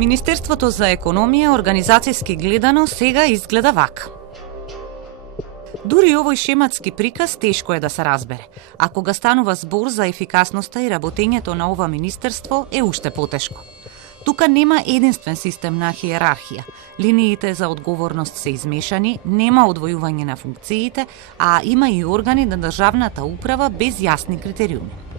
Министерството за економија организацијски гледано сега изгледа вака. Дури овој шематски приказ тешко е да се разбере, а кога станува збор за ефикасноста и работењето на ова министерство е уште потешко. Тука нема единствен систем на хиерархија. Линиите за одговорност се измешани, нема одвојување на функциите, а има и органи на државната управа без јасни критериуми.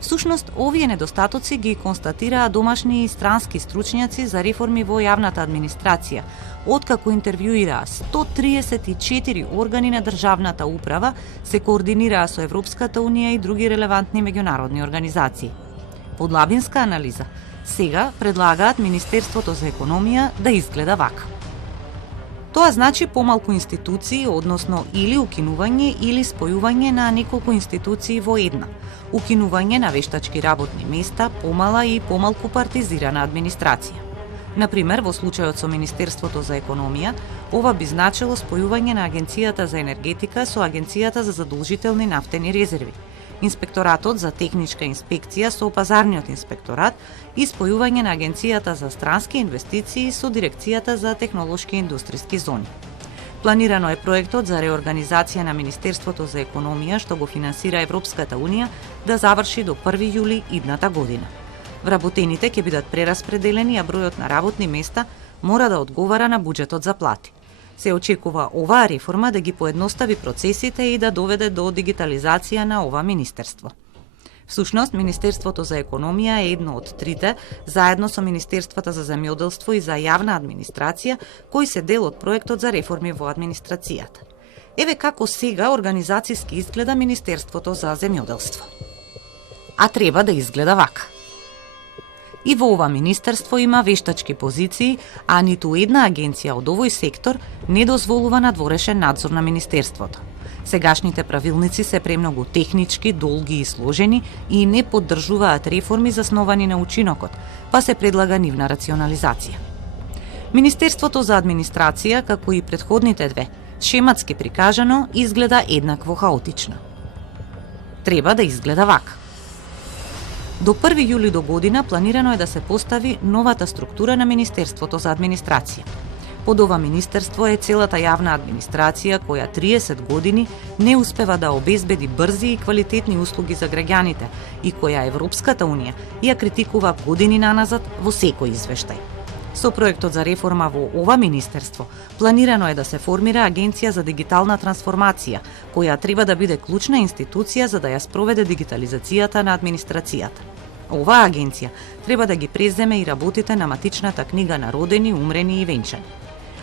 Всушност, овие недостатоци ги констатираа домашни и странски стручњаци за реформи во јавната администрација, откако интервјуираа 134 органи на државната управа, се координираа со Европската унија и други релевантни меѓународни организации. Подлабинска анализа сега предлагаат Министерството за економија да изгледа вака. Тоа значи помалку институции, односно или укинување или спојување на неколку институции во една, укинување на вештачки работни места, помала и помалку партизирана администрација. Например, во случајот со Министерството за економија, ова би значило спојување на Агенцијата за енергетика со Агенцијата за задолжителни нафтени резерви, Инспекторатот за техничка инспекција со Пазарниот инспекторат и спојување на Агенцијата за странски инвестиции со Дирекцијата за технолошки и индустријски зони. Планирано е проектот за реорганизација на Министерството за економија, што го финансира Европската унија, да заврши до 1 јули идната година. Вработените ќе бидат прераспределени, а бројот на работни места мора да одговара на буџетот за плати. Се очекува оваа реформа да ги поедностави процесите и да доведе до дигитализација на ова министерство. Всушност, Министерството за економија е едно од трите, заедно со Министерствата за земјоделство и за јавна администрација, кои се дел од проектот за реформи во администрацијата. Еве како сега организацијски изгледа Министерството за земјоделство. А треба да изгледа вака. И во ова министерство има вештачки позиции, а ниту една агенција од овој сектор не дозволува надворешен надзор на министерството. Сегашните правилници се премногу технички, долги и сложени и не поддржуваат реформи засновани на учинокот, па се предлага нивна рационализација. Министерството за администрација, како и претходните две, шематски прикажано, изгледа еднакво хаотично. Треба да изгледа вака. До 1 јули до година планирано е да се постави новата структура на Министерството за администрација. Под ова министерство е целата јавна администрација која 30 години не успева да обезбеди брзи и квалитетни услуги за граѓаните и која Европската унија ја критикува години наназад во секој извештај. Со проектот за реформа во ова министерство планирано е да се формира Агенција за дигитална трансформација, која треба да биде клучна институција за да ја спроведе дигитализацијата на администрацијата. Оваа агенција треба да ги преземе и работите на матичната книга на родени, умрени и венчани.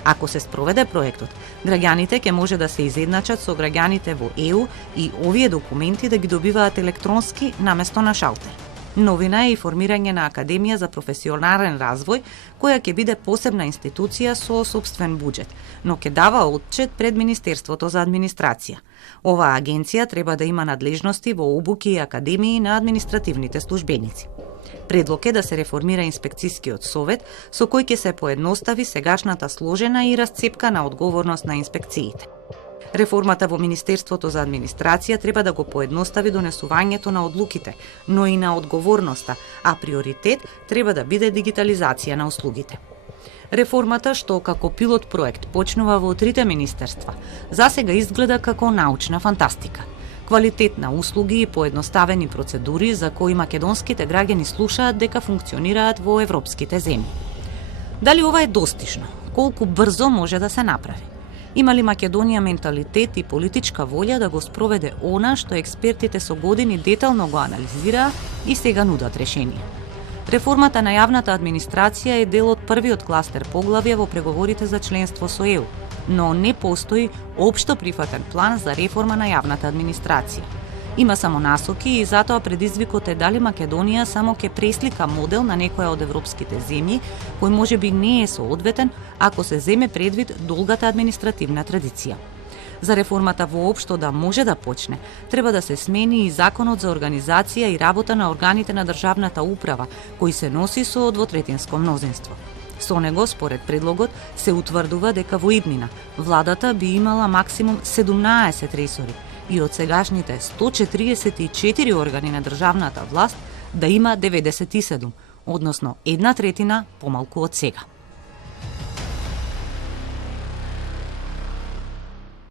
Ако се спроведе проектот, граѓаните ќе може да се изедначат со граѓаните во ЕУ и овие документи да ги добиваат електронски наместо на шалтер. Новина е и формирање на Академија за професионален развој, која ќе биде посебна институција со сопствен буџет, но ќе дава отчет пред Министерството за администрација. Оваа агенција треба да има надлежности во обуки и академии на административните службеници. Предлог е да се реформира инспекцијскиот совет, со кој ќе се поедностави сегашната сложена и расцепкана одговорност на инспекциите. Реформата во Министерството за администрација треба да го поедностави донесувањето на одлуките, но и на одговорноста, а приоритет треба да биде дигитализација на услугите. Реформата, што како пилот проект почнува во трите министерства, засега изгледа како научна фантастика. Квалитет на услуги и поедноставени процедури за кои македонските граѓани слушаат дека функционираат во европските земји. Дали ова е достижно? Колку брзо може да се направи? Има ли Македонија менталитет и политичка волја да го спроведе она што експертите со години детално го анализираа и сега нудат решение? Реформата на јавната администрација е дел од првиот кластер поглавја во преговорите за членство со ЕУ, но не постои општо прифатен план за реформа на јавната администрација. Има само насоки и затоа предизвикот е дали Македонија само ќе преслика модел на некоја од европските земји, кој можеби не е соодветен ако се земе предвид долгата административна традиција. За реформата воопшто да може да почне, треба да се смени и законот за организација и работа на органите на државната управа, кој се носи со двотретинско мнозинство. Со него, според предлогот, се утврдува дека во иднина владата би имала максимум 17 ресори и од сегашните 144 органи на државната власт да има 97, односно 1/3 помалку од сега.